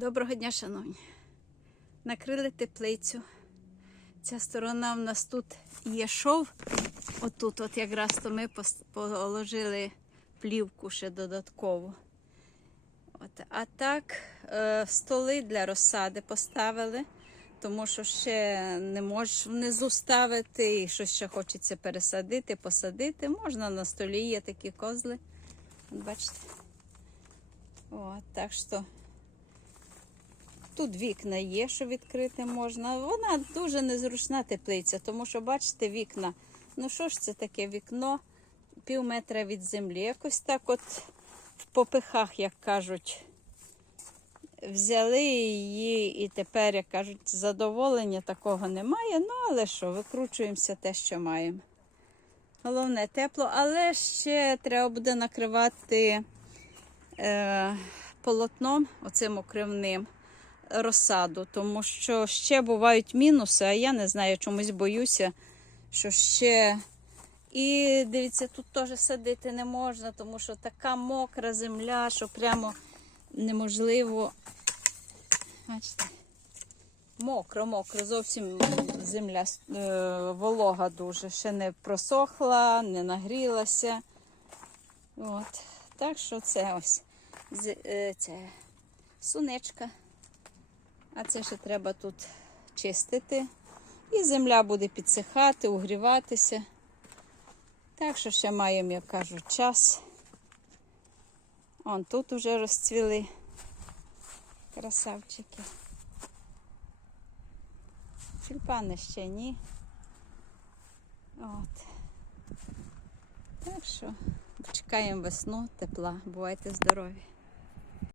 Доброго дня, шановні. Накрили теплицю. Ця сторона в нас тут є шов. Отут, от якраз то ми положили плівку ще додатково. От. А так, е, столи для розсади поставили, тому що ще не можеш внизу ставити, і щось ще хочеться пересадити, посадити. Можна на столі є такі козли. Бачите? От, так що Тут вікна є, що відкрити можна. Вона дуже незручна теплиця, тому що, бачите, вікна. Ну що ж це таке вікно? Пів метра від землі. Якось так от в попихах, як кажуть, взяли її і тепер, як кажуть, задоволення такого немає. Ну, але що, викручуємося те, що маємо. Головне тепло, але ще треба буде накривати е, полотном, оцим окривним розсаду, тому що ще бувають мінуси, а я не знаю, чомусь боюся, що ще. І дивіться, тут теж садити не можна, тому що така мокра земля, що прямо неможливо. Бачите, мокро, мокро, зовсім земля е, волога дуже. Ще не просохла, не нагрілася. От. Так що це ось е, це сунечка. А це ще треба тут чистити. І земля буде підсихати, угріватися. Так що ще маємо, як кажуть, час. Он тут уже розцвіли красавчики. Тюльпани ще ні. От. Так що чекаємо весну, тепла. Бувайте здорові!